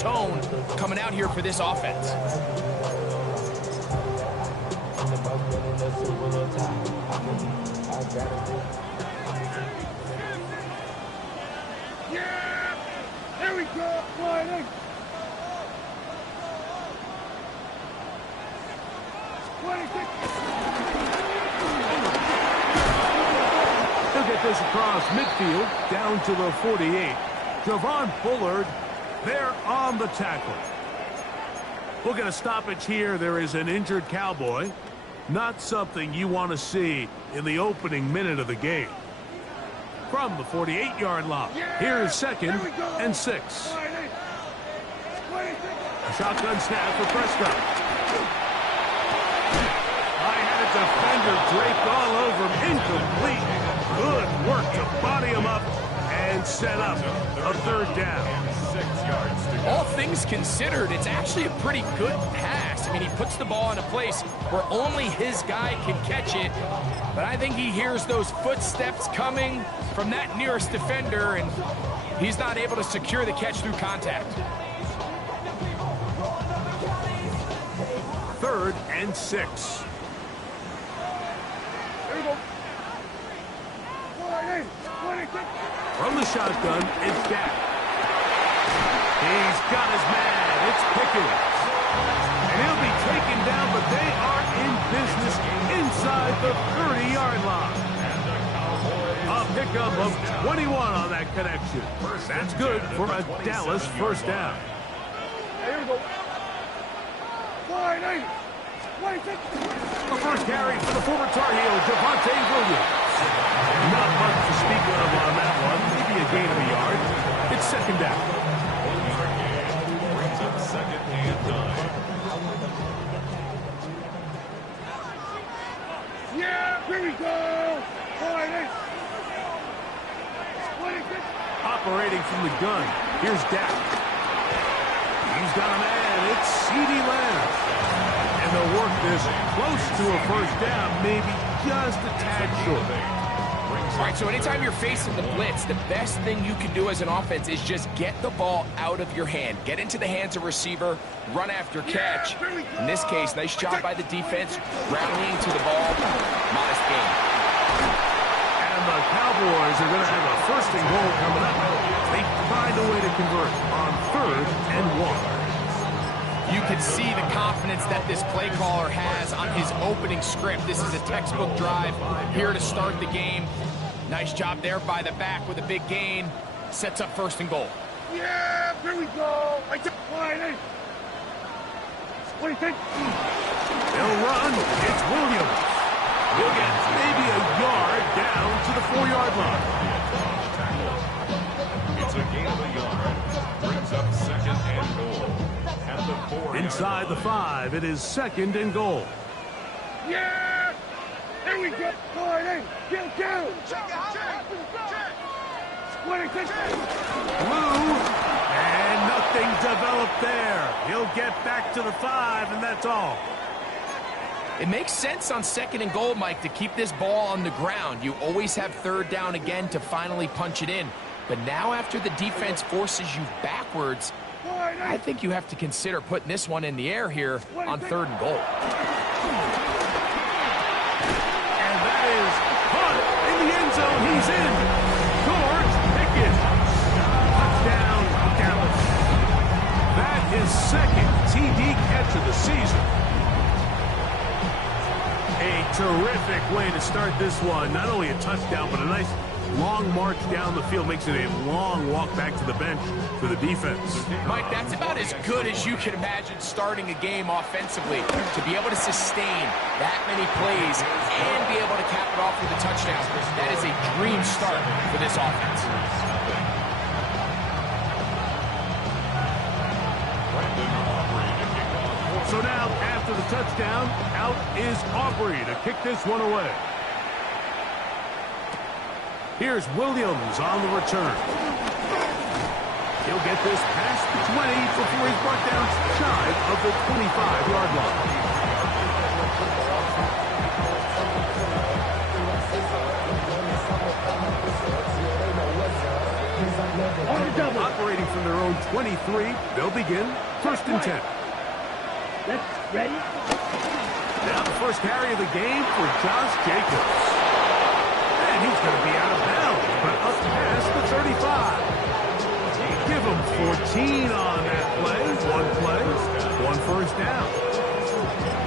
tone coming out here for this offense. Yeah! There we go! Sliding! 26! He'll get this across midfield, down to the 48. Javon Bullard there on the tackle. We'll get a stoppage here. There is an injured Cowboy. Not something you want to see in the opening minute of the game. From the 48-yard line, here is 2nd and 6. A shotgun snap for Prescott. I had a defender draped all over him. Incomplete. Good work to body him up and set up a 3rd down. 6 yards to go. All things considered, it's actually a pretty good pass. I mean, he puts the ball in a place where only his guy can catch it. But I think he hears those footsteps coming from that nearest defender, and he's not able to secure the catch through contact. 3rd and 6. From the shotgun, it's Dak. He's got his man. It's Pickens. And he'll be taken down, but they are in business inside the 30-yard line. A pickup of 21 on that connection. That's good for a Dallas 1st down. Here we go. The first carry for the former Tar Heel, Javonte Williams. Not much to speak of on that one. Maybe a gain of a yard. It's 2nd down. Brings up 2nd and 9. Yeah, here we go. Operating from the gun. Here's Dak. He's got a man. It's CeeDee Lamb. And they'll work this close to a 1st down, maybe just a tad short. All right, so anytime you're facing the blitz, the best thing you can do as an offense is just get the ball out of your hand. Get into the hands of receiver, run after catch. In this case, nice job by the defense, rallying to the ball. Modest gain. And the Cowboys are going to have a 1st and goal coming up. They find a way to convert on 3rd and 1. You can see the confidence that this play caller has on his opening script. This is a textbook drive here to start the game. Nice job there by the back with a big gain. Sets up 1st and goal. Yeah, here we go. I just line. What do you think? They'll run. It's Williams. He'll get maybe a yard down to the 4-yard line. It's a gain of a yard. Brings up 2nd and goal. Inside the 5, it is 2nd and goal. Yeah! Here we go! Get down! Blue, and nothing developed there. He'll get back to the 5, and that's all. It makes sense on 2nd and goal, Mike, to keep this ball on the ground. You always have 3rd down again to finally punch it in. But now after the defense forces you backwards, I think you have to consider putting this one in the air here on 3rd and goal. And that is caught in the end zone. He's in. George Pickens. Touchdown, Dallas. That is 2nd TD catch of the season. A terrific way to start this one. Not only a touchdown, but a nice long march down the field. Makes it a long walk back to the bench for the defense. Mike, that's about as good as you can imagine starting a game offensively. To be able to sustain that many plays and be able to cap it off with a touchdown, that is a dream start for this offense. So now, after the touchdown, out is Aubrey to kick this one away. Here's Williams on the return. He'll get this past the 20 before he's brought down shy of the 25-yard line. Operating from their own 23, they'll begin 1st and 10. Ready? Now the first carry of the game for Josh Jacobs. And he's going to be out of bounds, but up past the 35. Give him 14 on that play. One first down.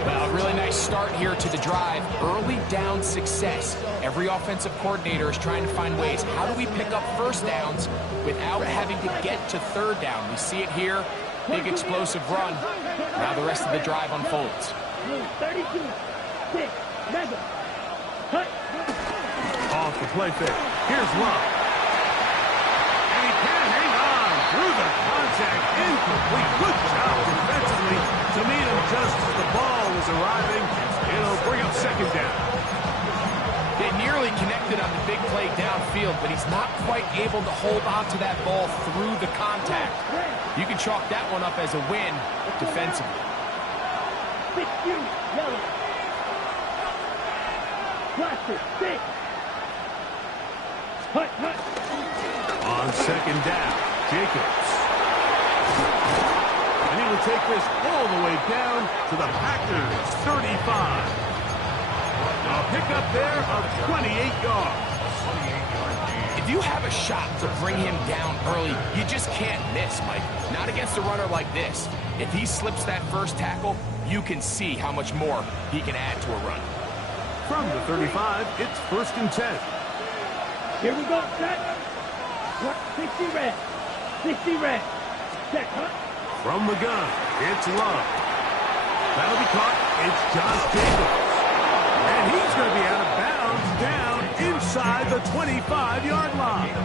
Well, a really nice start here to the drive. Early down success. Every offensive coordinator is trying to find ways. How do we pick up first downs without having to get to 3rd down? We see it here. Big explosive run. Now the rest of the drive unfolds. 32, 6, mega. Cut. Off the play fake. Here's Love. And he can't hang on through the contact. Incomplete. Good job defensively to meet him just as the ball was arriving. It'll bring up 2nd down. They nearly connected on the big play downfield, but he's not quite able to hold on to that ball through the contact. You can chalk that one up as a win defensively. 6, yellow. Cluster, 6. Hut. On 2nd down, Jacobs. And he will take this all the way down to the Packers' 35. A pickup there of 28 yards. If you have a shot to bring him down early, you just can't miss, Mike. Not against a runner like this. If he slips that first tackle, you can see how much more he can add to a run. From the 35, it's 1st and 10. Here we go, set. 60 red. 60 red. Set, huh? From the gun, it's Love. That'll be caught. It's Josh Jacobs. And he's going to be out of bounds down inside the 25-yard line.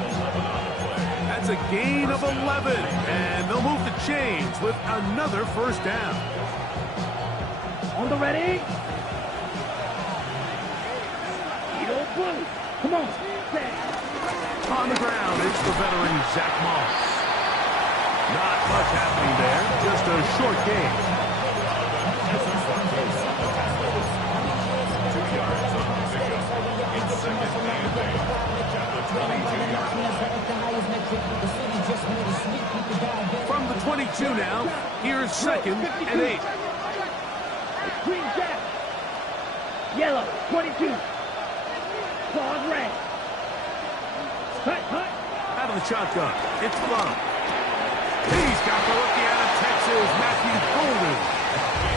That's a gain of 11. And they'll move the chains with another 1st down. On the ready. Blue. Come on. Set. On the ground, it's the veteran Zach Moss. Not much happening there. Just a short game. 2 yards on the pickup. It's 2nd and 8. The 22 yard. From the 22 now, here's 2nd and 8. Green jack. Yellow. 22. Claws red. Hut. Out of the shotgun, it's Love. He's got the rookie out of Texas, Matthew Golden.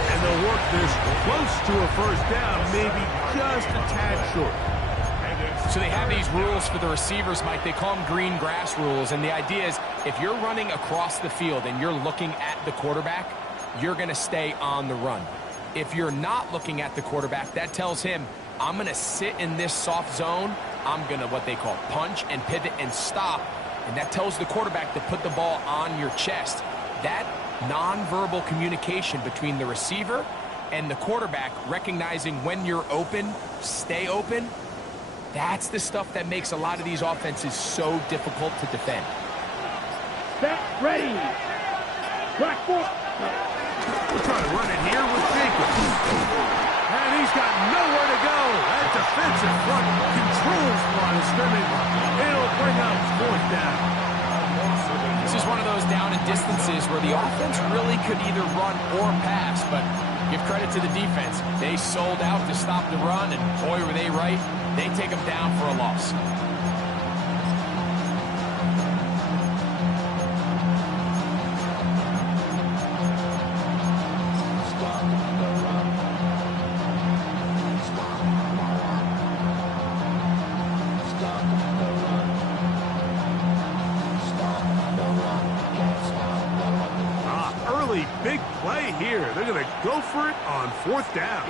And they'll work this close to a 1st down, maybe just a tad short. So they have these rules for the receivers, Mike. They call them green grass rules. And the idea is if you're running across the field and you're looking at the quarterback, you're going to stay on the run. If you're not looking at the quarterback, that tells him, I'm going to sit in this soft zone. I'm going to what they call punch and pivot and stop. And that tells the quarterback to put the ball on your chest. That nonverbal communication between the receiver and the quarterback, recognizing when you're open, stay open, that's the stuff that makes a lot of these offenses so difficult to defend. Set, ready. Black four. We're trying to run it here with Jacobs. And he's got nowhere to go. That defensive front controls line of scrimmage. It'll bring up 4th down. This is one of those down and distances where the offense really could either run or pass, but give credit to the defense. They sold out to stop the run, and boy, were they right. They take them down for a loss. Big play here. They're going to go for it on 4th down.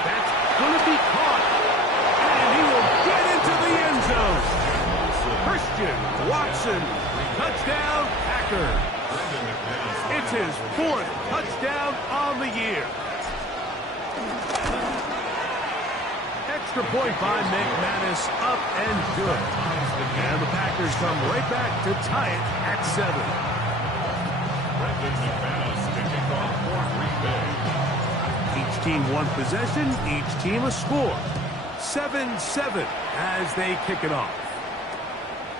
That's going to be caught. And he will get into the end zone. Christian Watson, touchdown, Packer. It's his 4th touchdown on the year. Extra point by McManus, up and good. And the Packers come right back to tie it at 7. Each team one possession, each team a score. 7-7 as they kick it off.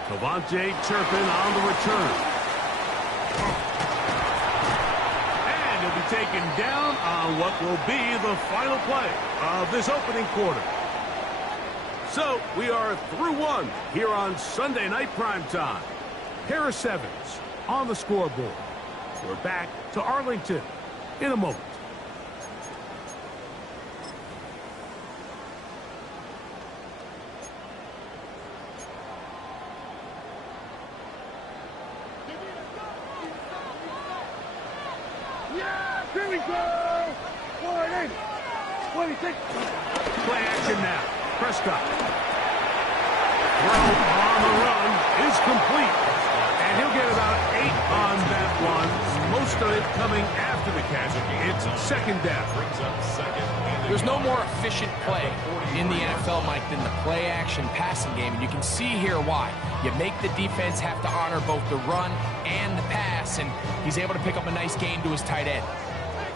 Devontae Turpin on the return. And he'll be taken down on what will be the final play of this opening quarter. So we are through one here on Sunday Night Primetime. Harris Evans on the scoreboard. We're back to Arlington in a moment. Here we go! 46. Play action now. Prescott. Throw on the run is complete. And he'll get about 8 on that one. Most of it coming after the catch. It's second down. There's no more efficient play in the NFL, Mike, than the play-action passing game. And you can see here why. You make the defense have to honor both the run and the pass. And he's able to pick up a nice gain to his tight end.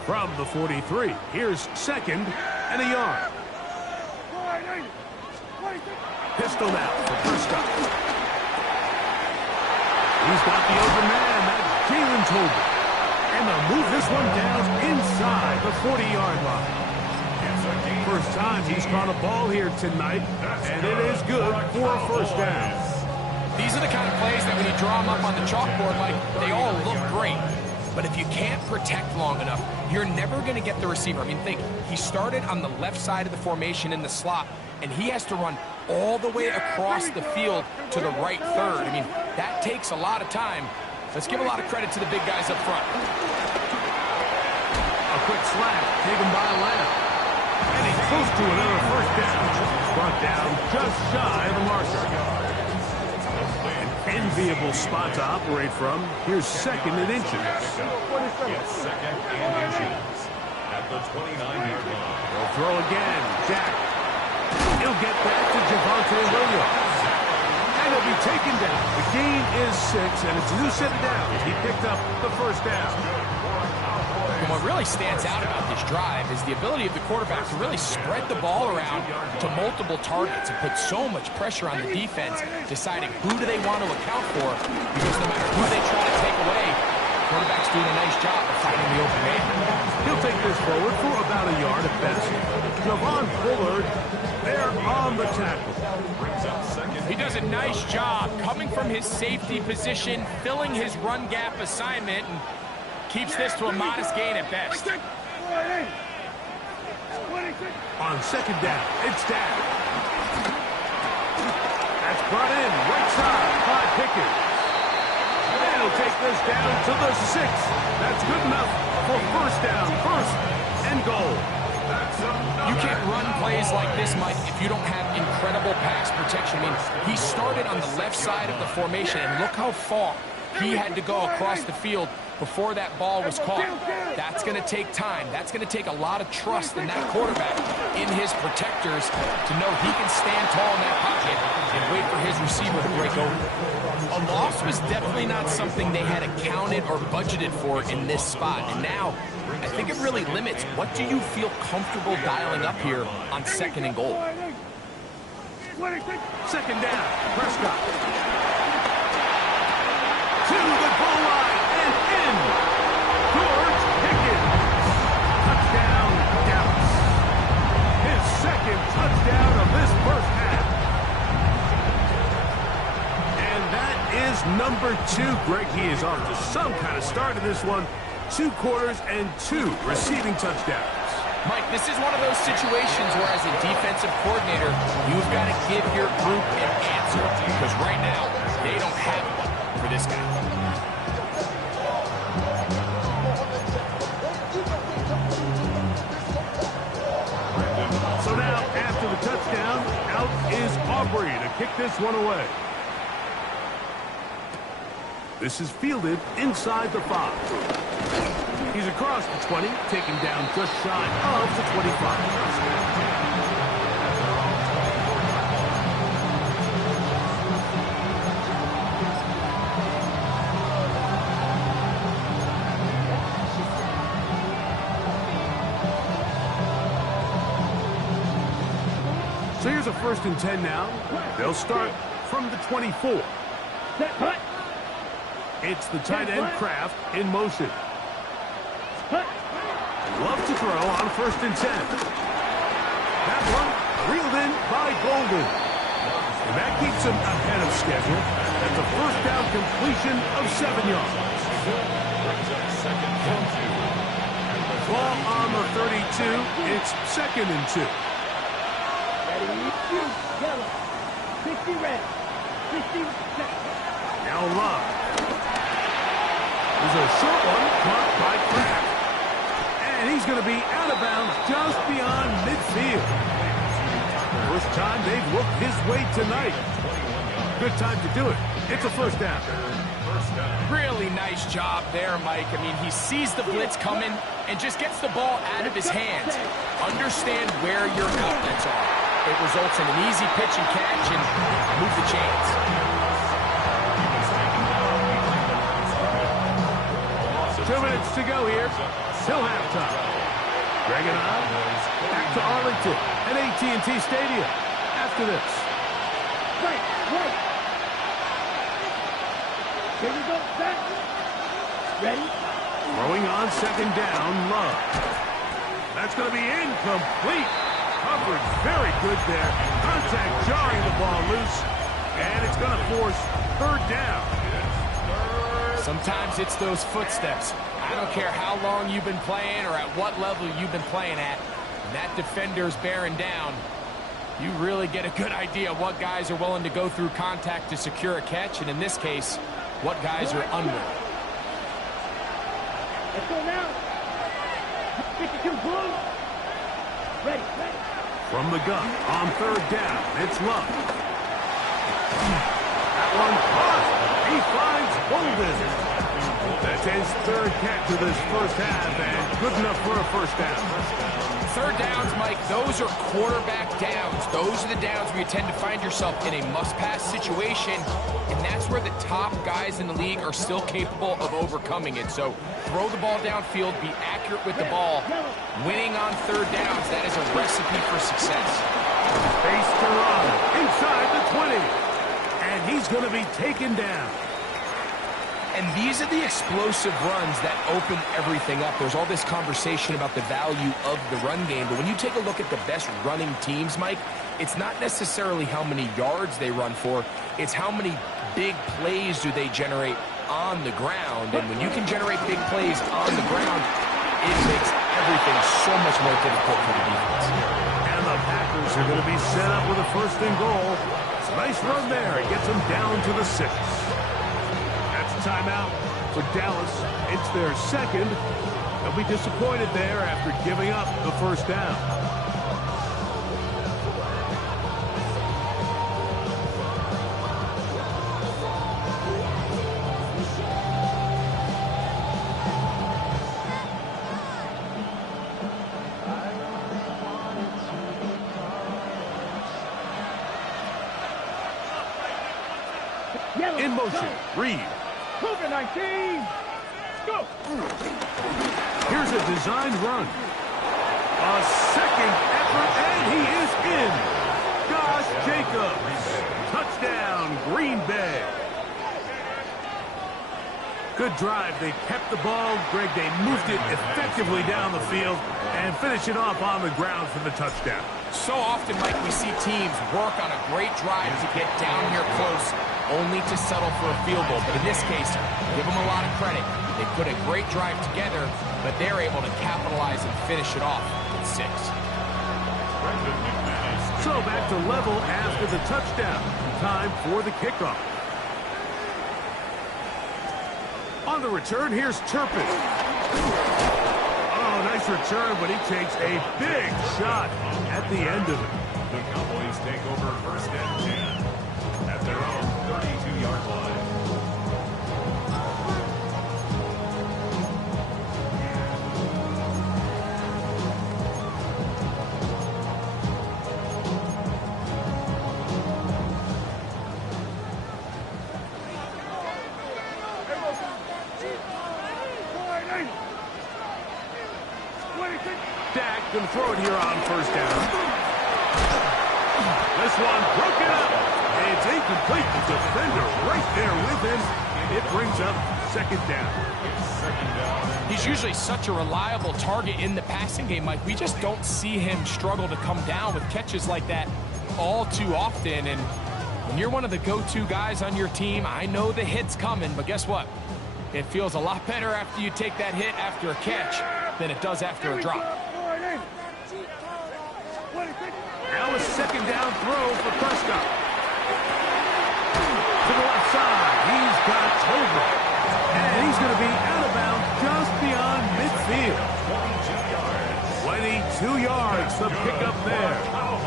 From the 43, here's second and a yard. Pistol now for Prescott. He's got the open man. That's Jalen Tolbert. And they'll move this one down inside the 40-yard line. First time he's caught a ball here tonight, and it is good for a first down. These are the kind of plays that when you draw them up on the chalkboard, Mike, they all look great. But if you can't protect long enough, you're never going to get the receiver. I mean, think, he started on the left side of the formation in the slot, and he has to run all the way across the field to the right third. I mean, that takes a lot of time. Let's give a lot of credit to the big guys up front. A quick slap taken by Lamb. And he's close to another first down. Brought down just shy of the marker. An enviable spot to operate from. Here's second and inches. It's second and inches at the 29-yard line. They'll throw again. Jack. He'll get back to Javonte Williams. And he'll be taken down. The gain is 6, and it's a new set of downs. He picked up the first down. And what really stands out about this drive is the ability of the quarterback to really spread the ball around to multiple targets and put so much pressure on the defense, deciding who do they want to account for, because no matter who they try to take away, the quarterback's doing a nice job of finding the open man. He'll take this forward for about a yard at best. Javon Bullard there on the tackle. He does a nice job coming from his safety position, filling his run gap assignment, and keeps this to a modest gain at best. On second down, it's down. That's brought in right side by Pickens. And he'll take this down to the 6. That's good enough for first down, first and goal. You can't run plays like this, Mike, if you don't have incredible pass protection. I mean, he started on the left side of the formation, and look how far he had to go across the field before that ball was caught. That's going to take time. That's going to take a lot of trust in that quarterback, in his protectors, to know he can stand tall in that pocket and wait for his receiver to break over. A loss was definitely not something they had accounted or budgeted for in this spot. And now, I think it really limits what do you feel comfortable dialing up here on second and goal. Second down, Prescott. To the goal line and in. Towards Pickens. Touchdown, Dallas. His second touchdown of this first half. And that is number 2. Greg, he is off to some kind of start in this one. 2 quarters and 2 receiving touchdowns. Mike, this is one of those situations where as a defensive coordinator, you've got to give your group an answer. Because right now, they don't have one for this guy. So now, after the touchdown, out is Aubrey to kick this one away. This is fielded inside the 5. He's across the 20, taken down just shy of the 25. So here's a 1st and 10 now. They'll start from the 24. Set, cut. It's the tight end Kraft in motion. Cut. Love to throw on 1st and 10. That one reeled in by Golden. And that keeps him ahead of schedule. That's a first down completion of 7 yards. Ball on the 32. It's 2nd and 2. Ready, shoot. Yellow. 60 red. 60 set. Now Love. There's a short one caught by Kraft. And he's going to be out of bounds just beyond midfield. First time they've looked his way tonight. Good time to do it. It's a first down. Really nice job there, Mike. I mean, he sees the blitz coming and just gets the ball out of his hands. Understand where your outlets are. It results in an easy pitch and catch and move the chains. 2 minutes to go here. Till halftime. Greg and I back to Arlington at AT&T Stadium after this. Right. Here we go, set. Ready? Throwing on 2nd down, Love. That's going to be incomplete. Coverage very good there. Contact jarring the ball loose. And it's going to force 3rd down. Sometimes it's those footsteps. I don't care how long you've been playing or at what level you've been playing at. When that defender's bearing down, you really get a good idea of what guys are willing to go through contact to secure a catch, and in this case, what guys are unwilling. Let's go now. 52 blue. Ready. From the gun on 3rd down, it's Love. That one caught. He finds Golden. That's his 3rd catch of this first half, and good enough for a first down. 3rd downs, Mike, those are quarterback downs. Those are the downs where you tend to find yourself in a must-pass situation, and that's where the top guys in the league are still capable of overcoming it. So throw the ball downfield, be accurate with the ball. Winning on 3rd downs, that is a recipe for success. Face to run inside the 20, and he's going to be taken down. And these are the explosive runs that open everything up. There's all this conversation about the value of the run game, but when you take a look at the best running teams, Mike, it's not necessarily how many yards they run for, it's how many big plays do they generate on the ground. And when you can generate big plays on the ground, it makes everything so much more difficult for the defense. And the Packers are going to be set up with a 1st and goal. Nice run there. It gets them down to the 6. Timeout for Dallas. It's their 2nd. They'll be disappointed there after giving up the first down. In motion, Reed. Cougar 19. Go. Here's a designed run. A 2nd effort, and he is in. Josh Jacobs. Touchdown, Green Bay. Good drive. They kept the ball. Greg, they moved it effectively down the field and finish it off on the ground for the touchdown. So often, Mike, we see teams work on a great drive to get down here close, only to settle for a field goal. But in this case, give them a lot of credit. They put a great drive together, but they're able to capitalize and finish it off with 6. So back to level after the touchdown. Time for the kickoff. On the return, here's Turpin. Oh, nice return, but he takes a big shot at the end of it. The Cowboys take over 1st and 10 at their own 32-yard line. Dak going to throw it here on 1st down. This one broken up. It's incomplete. The defender right there with him. It brings up second down. He's usually such a reliable target in the passing game, Mike. We just don't see him struggle to come down with catches like that all too often. And when you're one of the go-to guys on your team, I know the hit's coming, but guess what? It feels a lot better after you take that hit after a catch than it does after a drop. Now a second down throw for Prescott. To the left side, he's got Tolbert. And he's going to be out of bounds just beyond midfield. 22 yards, the pickup there.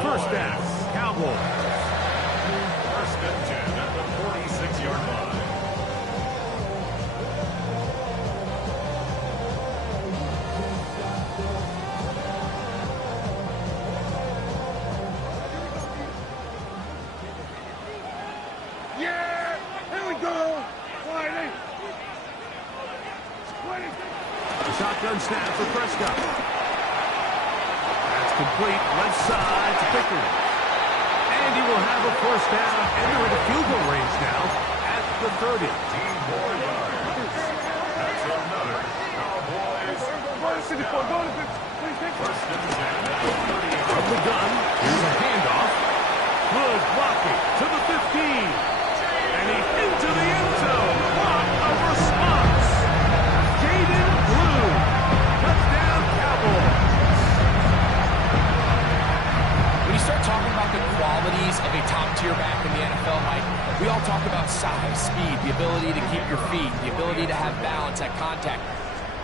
First down, Cowboys. First and 10 at the 46-yard line. Shotgun snap for Prescott. That's complete. Left side to Pickering. And he will have a first down. Entering the field goal range now at the 30. That's another Cowboys. First and 10 at the 30. From the gun, here's a handoff. Good blocking to the 15. And he's into the end zone. What a response. Jaden Blue. Touchdown, Cowboys. When you start talking about the qualities of a top-tier back in the NFL, Mike, we all talk about size, speed, the ability to keep your feet, the ability to have balance at contact.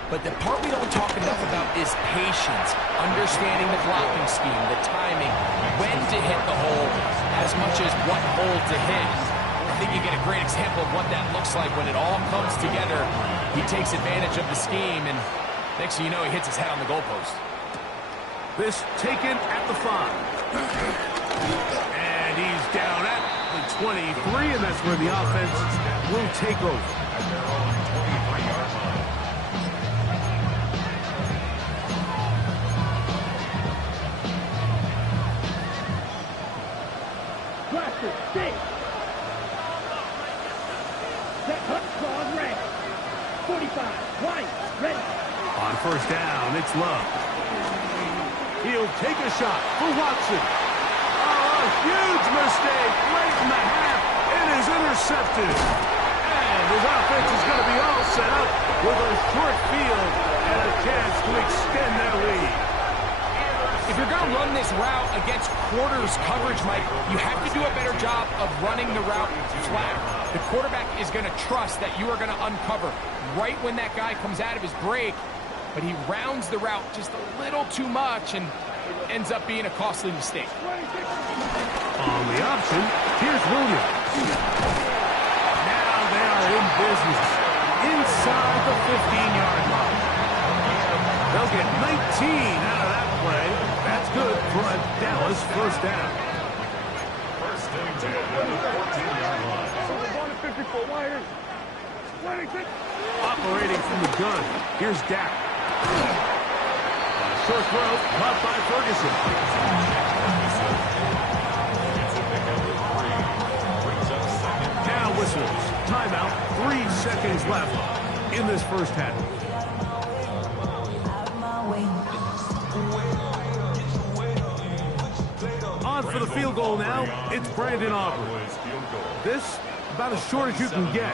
But the part we don't talk enough about is patience, understanding the blocking scheme, the timing, when to hit the hole, as much as what hole to hit. I think you get a great example of what that looks like when it all comes together. He takes advantage of the scheme, and next thing you know, he hits his head on the goalpost. This taken at the 5. And he's down at the 23, and that's where the offense will take over. At their own 23-yard line. Blaster, six. Set hook, claws, red. 45, white, ready. On first down, it's Love. He'll take a shot for Watson. Oh, a huge mistake late in the half. It is intercepted. And his offense is going to be all set up with a short field and a chance to extend their lead. If you're going to run this route against quarters coverage, Mike, you have to do a better job of running the route flat. The quarterback is going to trust that you are going to uncover right when that guy comes out of his break, but he rounds the route just a little too much and ends up being a costly mistake. On the option, here's Williams. Now they are in business inside the 15-yard line. They'll get 19 out of that play. That's good for a Dallas first down. First and 10 at the 14-yard line. Operating from the gun, here's Dak. Short throw, caught by Ferguson. Now whistles. Timeout. 3 seconds left in this first half. On for the field goal now. It's Brandon Aubrey. This about as short as you can get.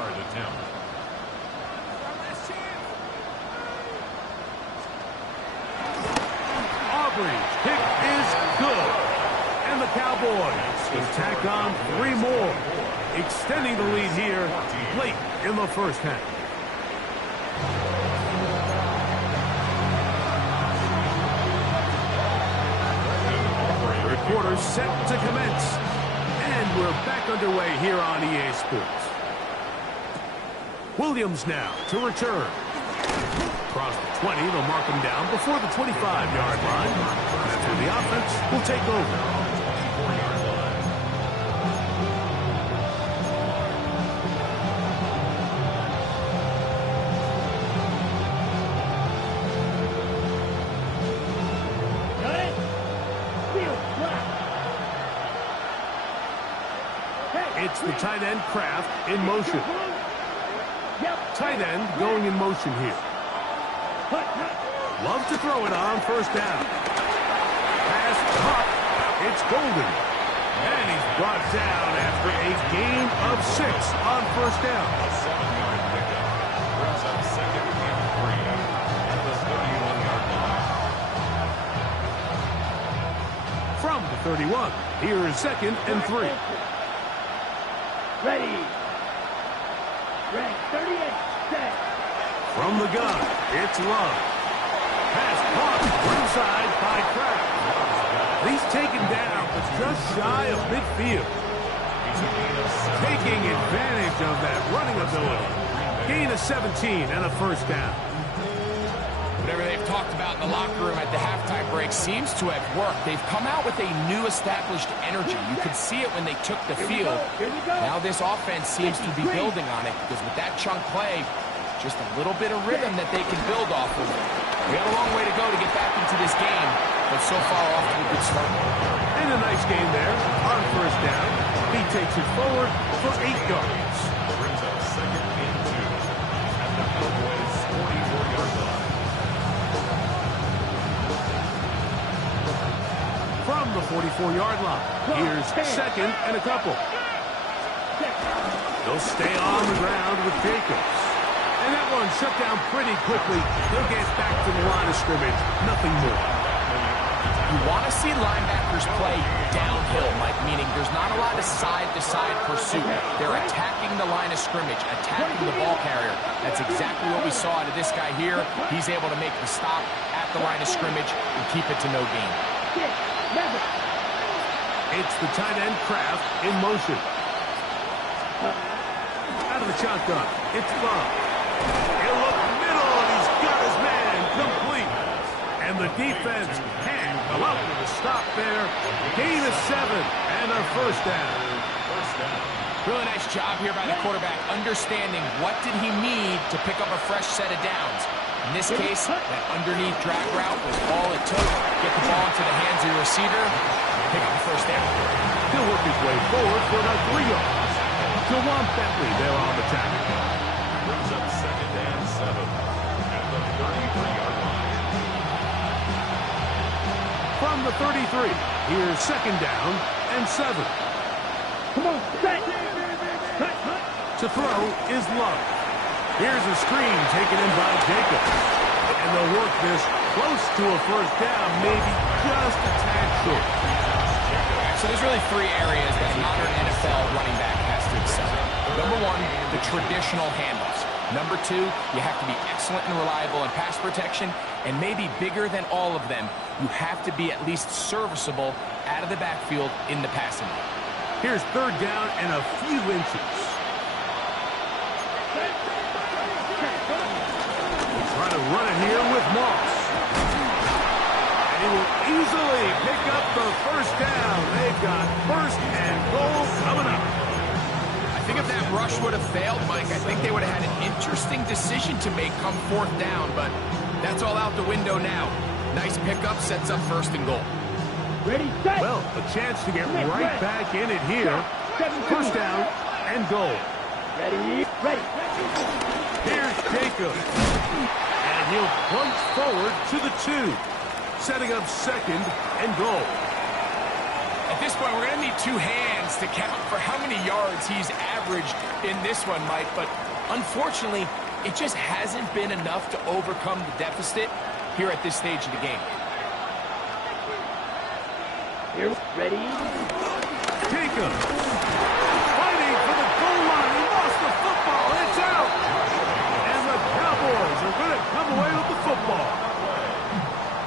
Aubrey's kick is good. And the Cowboys will tack on 3 more, extending the lead here late in the first half. Quarter set to commence. And we're back underway here on EA Sports. Williams now to return. Across the 20, they'll mark him down before the 25-yard line. That's where the offense will take over. Got it? Field, flat. Hey, It's the tight end Kraft in motion. Tight end going in motion here. Loves to throw it on first down. Pass caught. It's Golden. And he's brought down after a gain of 6 on first down. A 7-yard pickup brings up second and 3 at the 31-yard line. From the 31, here is second and 3. Ready. Red 38, set. From the gun, it's Love. Pass caught inside by Kraft. He's taken down, but just shy of midfield. Taking advantage of that running ability. Gain of 17 and a first down. Whatever they've talked about in the locker room at the halftime break seems to have worked. They've come out with a new established energy. You could see it when they took the field. Now this offense seems to be building on it because with that chunk play, just a little bit of rhythm that they can build off of. We got a long way to go to get back into this game, but so far off to a good start. And a nice game there on first down. He takes it forward for 8 yards. Brings up second and 2 at the Cowboys' 44-yard line. From the 44-yard line, here's second and a couple. They'll stay on the ground with Jacobs. And that one shut down pretty quickly. He'll get back to the line of scrimmage. Nothing more. You want to see linebackers play downhill, Mike, meaning there's not a lot of side-to-side pursuit. They're attacking the line of scrimmage, attacking the ball carrier. That's exactly what we saw out of this guy here. He's able to make the stop at the line of scrimmage and keep it to no gain. It's the tight end Kraft in motion. Out of the shotgun, it's Love. He'll look middle, and he's got his man complete. And the defense can't come up with a stop there. Gain of 7 and a first down. Really nice job here by the quarterback, understanding what did he need to pick up a fresh set of downs. In this case, that underneath drag route was all it took. Get the ball into the hands of your receiver, pick up the first down. He'll work his way forward for about 3 yards. Jawan Bentley there on the tackle. Brings up second and 7 at the 33-yard line. From the 33, here's second down and 7. Come on, set. To throw is Love. Here's a screen taken in by Jacobs. And they'll work this close to a first down, maybe just a tad short. So there's really 3 areas that a modern NFL running back has to excel in. Number 1, the traditional handoffs. Number 2, you have to be excellent and reliable in pass protection. And maybe bigger than all of them, you have to be at least serviceable out of the backfield in the passing game. Here's third down and a few inches. Try to run it here with Moss. And he will easily pick up the first down. They've got first and goal coming up. I think if that rush would have failed, Mike, I think they would have had an interesting decision to make come fourth down, but that's all out the window now. Nice pickup, sets up first and goal. Ready, set. Well, a chance to get right back in it here. First down and goal. Ready, ready. Here's Jacobs. And he'll plunge forward to the 2. Setting up second and goal. At this point, we're going to need 2 hands to count for how many yards he's averaged in this one, Mike. But unfortunately, it just hasn't been enough to overcome the deficit here at this stage of the game. Here, ready. Jacobs fighting for the goal line. He lost the football. It's out. And the Cowboys are going to come away with the football.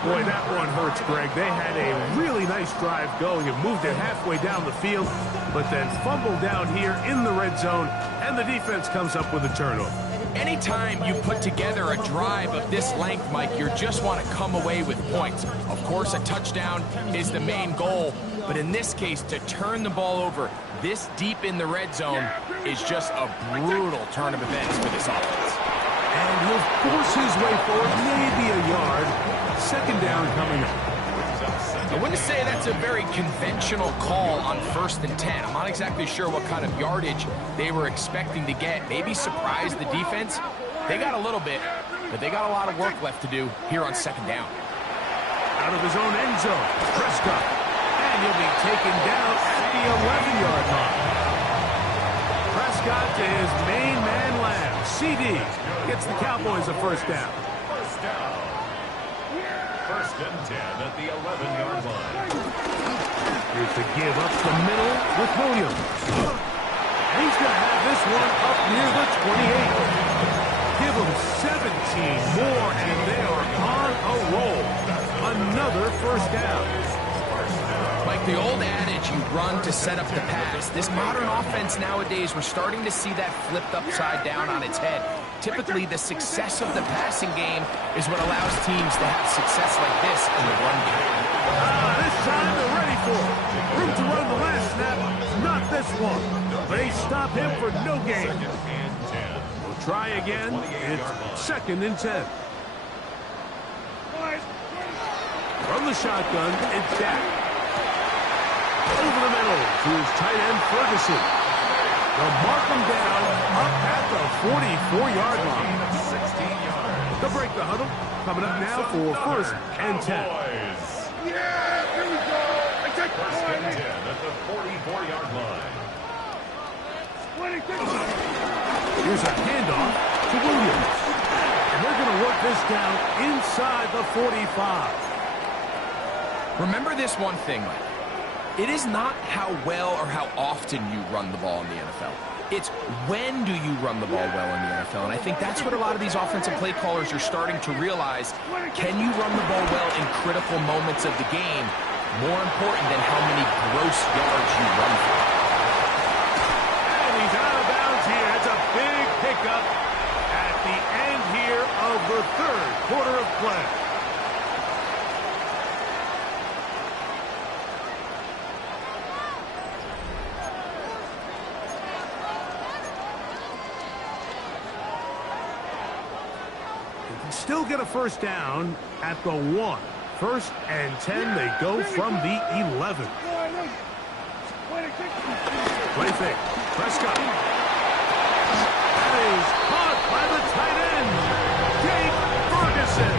Boy, that one hurts, Greg. They had a really nice drive going and moved it halfway down the field, but then fumbled down here in the red zone, and the defense comes up with a turnover. Anytime you put together a drive of this length, Mike, you just want to come away with points. Of course, a touchdown is the main goal, but in this case, to turn the ball over this deep in the red zone is just a brutal turn of events for this offense. And he'll force his way forward, maybe a yard. Second down coming up. Brings up second I wouldn't say that's a very conventional call on 1st and 10. I'm not exactly sure what kind of yardage they were expecting to get. Maybe surprise the defense. They got a little bit, but they got a lot of work left to do here on 2nd down. Out of his own end zone, Prescott. And he'll be taken down at the 11-yard line. Prescott to his main man Lamb. CD gets the Cowboys a 1st down. 1st down. 1st and 10 at the 11-yard line. Here's the give up the middle with Williams. And he's going to have this one up near the 28. Give them 17 more, and they are on a roll. Another 1st down. Like the old adage, you run to set up the pass. This modern offense nowadays, we're starting to see that flipped upside down on its head. Typically, the success of the passing game is what allows teams to have success like this in the run game. This time they're ready for it. Room to run the last snap. Not this one. They stop him for no gain. We'll try again. It's 2nd and 10. From the shotgun, it's Dak. Over the middle to his tight end, Ferguson. They'll mark him down up at the 44-yard line. 16 yards. They'll break the huddle. Coming up now for 1st and 10. Yeah, here we go. I take 1st and 10 at the 44-yard line. Here's a handoff to Williams. And they're going to work this down inside the 45. Remember this one thing, Mike. It is not how well or how often you run the ball in the NFL. It's when do you run the ball well in the NFL. And I think that's what a lot of these offensive play callers are starting to realize. Can you run the ball well in critical moments of the game? More important than how many gross yards you run for. And he's out of bounds here. It's a big pickup at the end here of the 3rd quarter of play. Still get a 1st down at the 1. 1st and 10, they go from the 11. Play fake. Prescott. That is caught by the tight end, Jake Ferguson.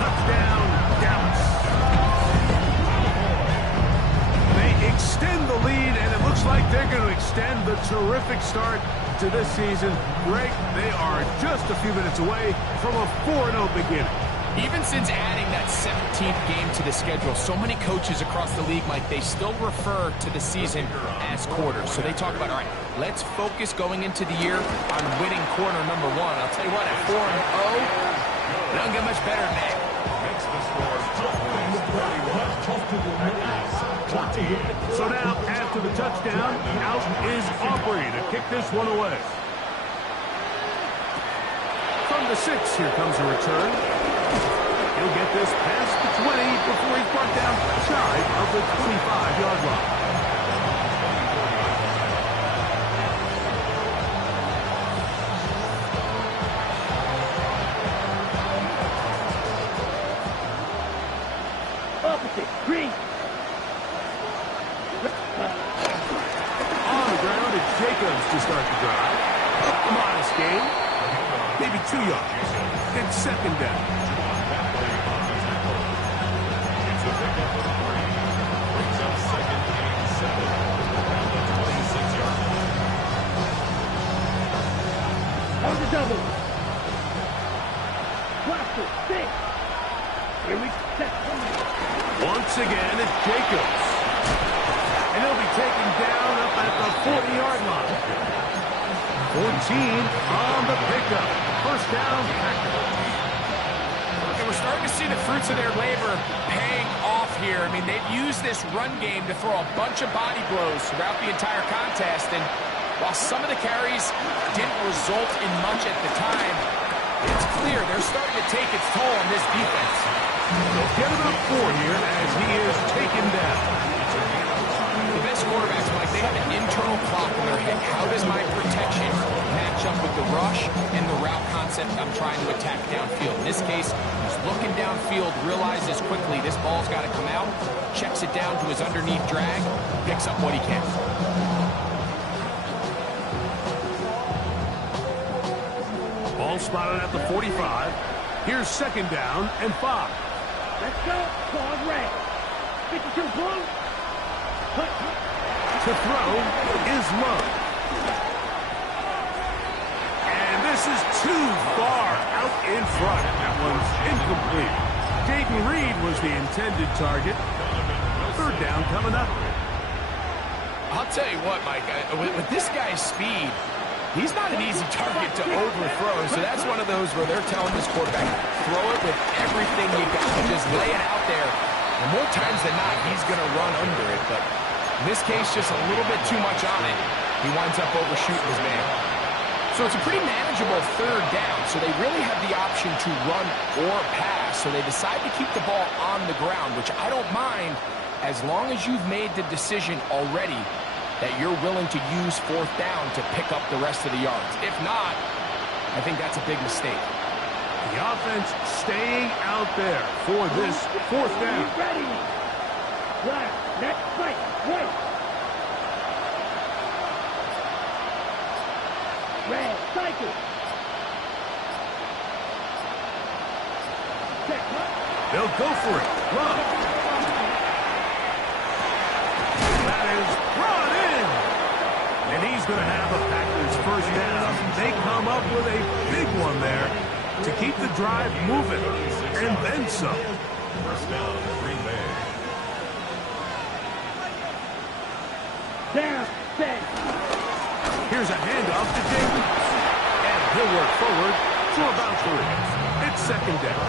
Touchdown, Dallas. They extend the lead, and it looks like they're going to extend the terrific start to this season. Greg, they are just a few minutes away from a 4-0 beginning. Even since adding that 17th game to the schedule, so many coaches across the league, Mike, they still refer to the season as quarters. So they talk about, all right, let's focus going into the year on winning quarter number 1. I'll tell you what, at 4-0, it doesn't get much better than that. Makes the score 21. So now, after the touchdown, out is Aubrey to kick this one away. From the 6, here comes a return. He'll get this past the 20 before he's brought down shy of the 25-yard line. Opposite, green. On the ground, it's Jacobs to start the drive. A modest gain. Maybe 2 yards. It's 2nd down. It's a pickup of 3. Brings up 2nd and 7 around the 26-yard line. On the double. Cluster, 6. Here we set. Once again, it's Jacobs. And he'll be taken down up at the 40-yard line. 14 on the pickup. 1st down, Packers. And we're starting to see the fruits of their labor paying off here. I mean, they've used this run game to throw a bunch of body blows throughout the entire contest. And while some of the carries didn't result in much at the time, it's clear they're starting to take its toll on this defense. They'll get about 4 here as he is taken down. The best quarterbacks, Mike, they have an internal clock in their head. How does my protection match up with the rush and the route concept I'm trying to attack downfield. In this case, he's looking downfield, realizes quickly this ball's got to come out, checks it down to his underneath drag, picks up what he can. Ball spotted at the 45. Here's second down and 5. Let's go. Claude Ray. 52 blue. To throw is Love. And this is too far out in front. That one's incomplete. Jaden Reed was the intended target. Third down coming up. I'll tell you what, Mike, with this guy's speed, he's not an easy target to overthrow, so that's one of those where they're telling this quarterback, throw it with everything you got, just lay it out there. And more times than not, he's going to run under it, but in this case, just a little bit too much on it. He winds up overshooting his man. So it's a pretty manageable third down, so they really have the option to run or pass, so they decide to keep the ball on the ground, which I don't mind as long as you've made the decision already that you're willing to use fourth down to pick up the rest of the yards. If not, I think that's a big mistake. The offense staying out there for this fourth down. Ready. Left. Next fight. Wait. Red. Cycle. Check. They'll go for it. Love. That is brought in. And he's going to have the Packers first down. They come up with a big one there to keep the drive moving, and then some. First down, Green Bay. Down. Set. Here's a handoff to Jaden. And he'll work forward to about 3. It's second down.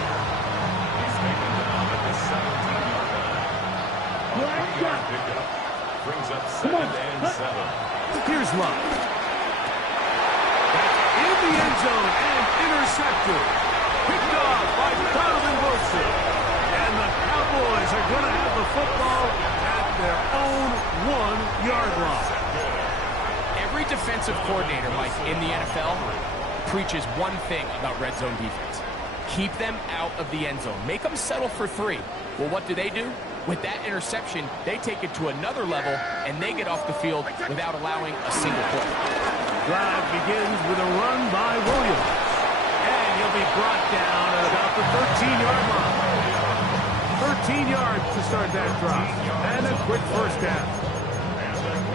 He's taken down at the 17-yard line. A 3-yard pickup brings up 2nd and 7. Here's Love. In the end zone and intercepted. Picked off by Donovan Wilson. And the Cowboys are going to have the football at their own 1-yard line. Every defensive coordinator, Mike, in the NFL preaches one thing about red zone defense. Keep them out of the end zone. Make them settle for 3. Well, what do? With that interception, they take it to another level, and they get off the field without allowing a single play. Drive begins with a run by Williams. And he'll be brought down at about the 13-yard line. 13 yards to start that drive. And a quick first down.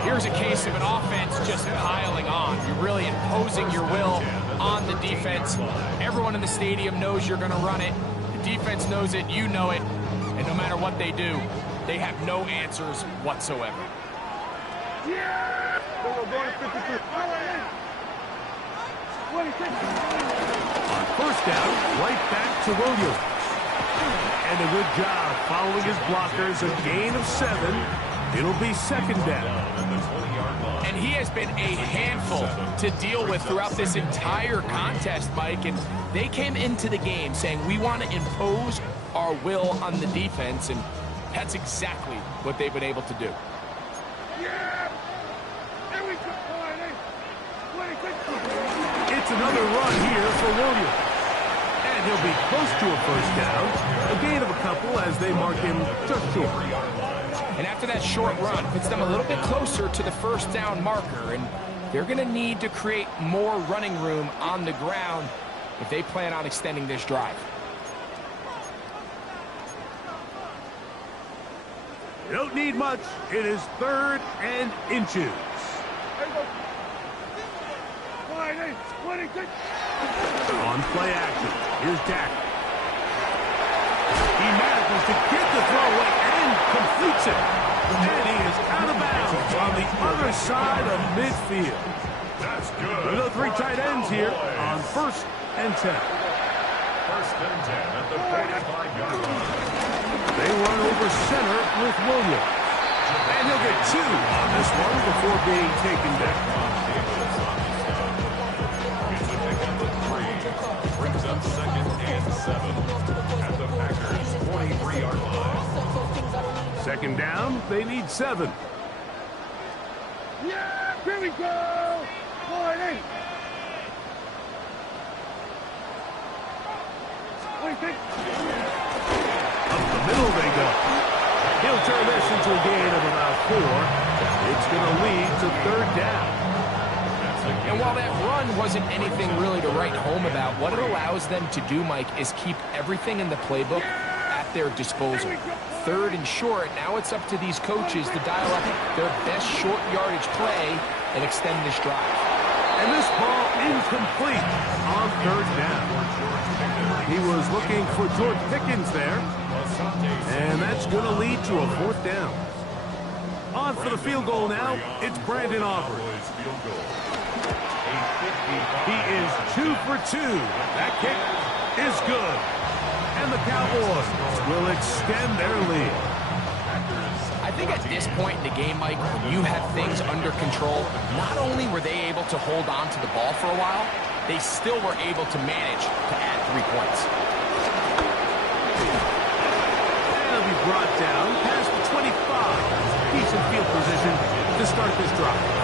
Here's a case of an offense just piling on. You're really imposing your will on the defense. Everyone in the stadium knows you're going to run it. The defense knows it. You know it. And no matter what they do, they have no answers whatsoever. Yeah! On first down, right back to Williams. And a good job following his blockers. A gain of 7. It'll be second down. And he has been a handful to deal with throughout this entire contest, Mike. And they came into the game saying, we want to impose our will on the defense. And that's exactly what they've been able to do. It's another run here for Williams. And he'll be close to a first down. A gain of a couple as they mark him just short. And after that short run, puts them a little bit closer to the first down marker. And they're going to need to create more running room on the ground if they plan on extending this drive. You don't need much. It is 3rd and inches. On play action. Here's Dak. He manages to get the throw away and completes it. And he is out of bounds on the other side of midfield. That's good. There's no 3 tight ends here on 1st and 10. 1st and 10 at the 45-yard line. They run over center with Williams. And he'll get 2 on this one before being taken down. It's a pickup of 3. Brings up 2nd and 7 at the Packers' 43-yard line. Second down, they need 7. Yeah, here we go. 40. Up the middle they go. He'll turn this into a gain of about 4. It's going to lead to third down. And while that run wasn't anything really to write home about, what it allows them to do, Mike, is keep everything in the playbook at their disposal. Third and short, now it's up to these coaches to dial up their best short yardage play and extend this drive. And this ball incomplete on third down. He was looking for George Pickens there. And that's going to lead to a fourth down. On for the field goal now, it's Brandon Aubrey. He is 2 for 2. That kick is good. And the Cowboys will extend their lead. I think at this point in the game, Mike, when you have things under control, not only were they able to hold on to the ball for a while, they still were able to manage to add 3 points. That'll be brought down past the 25. Decent field position to start this drive.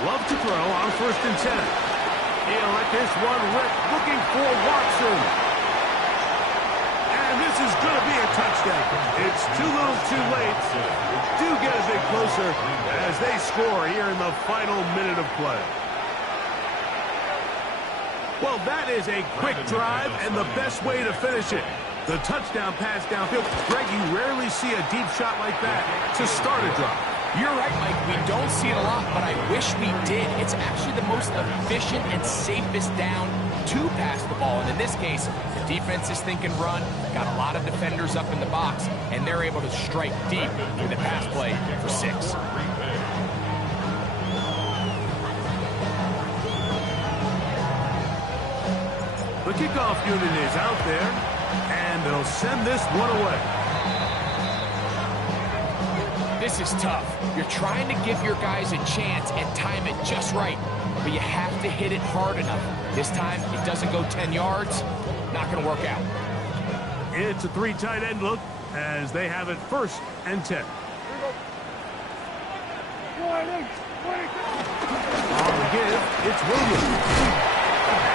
Love to throw on 1st and 10. He'll let this one rip, looking for Watson. And this is going to be a touchdown. It's too little too late. Do get a bit closer as they score here in the final minute of play. Well, that is a quick drive and the best way to finish it. The touchdown pass downfield. Greg, you rarely see a deep shot like that to start a drive. You're right, Mike. We don't see it a lot, but I wish we did. It's actually the most efficient and safest down to pass the ball. And in this case, the defense is thinking run, got a lot of defenders up in the box, and they're able to strike deep with the pass play for 6. The kickoff unit is out there, and they'll send this one away. This is tough. You're trying to give your guys a chance and time it just right, but you have to hit it hard enough. This time, it doesn't go 10 yards. Not going to work out. It's a 3 tight end look as they have it 1st and 10. On the give, it's Williams.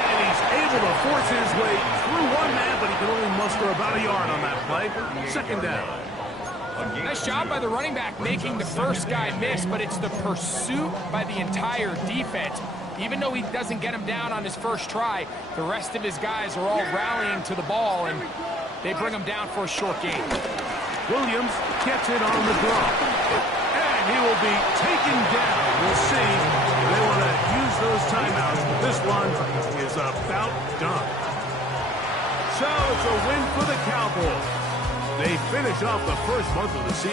And he's able to force his way through one man, but he can only muster about a yard on that play. 2nd down. Nice job by the running back making the first guy miss, but it's the pursuit by the entire defense. Even though he doesn't get him down on his first try, the rest of his guys are all rallying to the ball, and they bring him down for a short gain. Williams gets it on the draw. And he will be taken down. We'll see. They want to use those timeouts, but this one is about done. So it's a win for the Cowboys. They finish off the first month of the season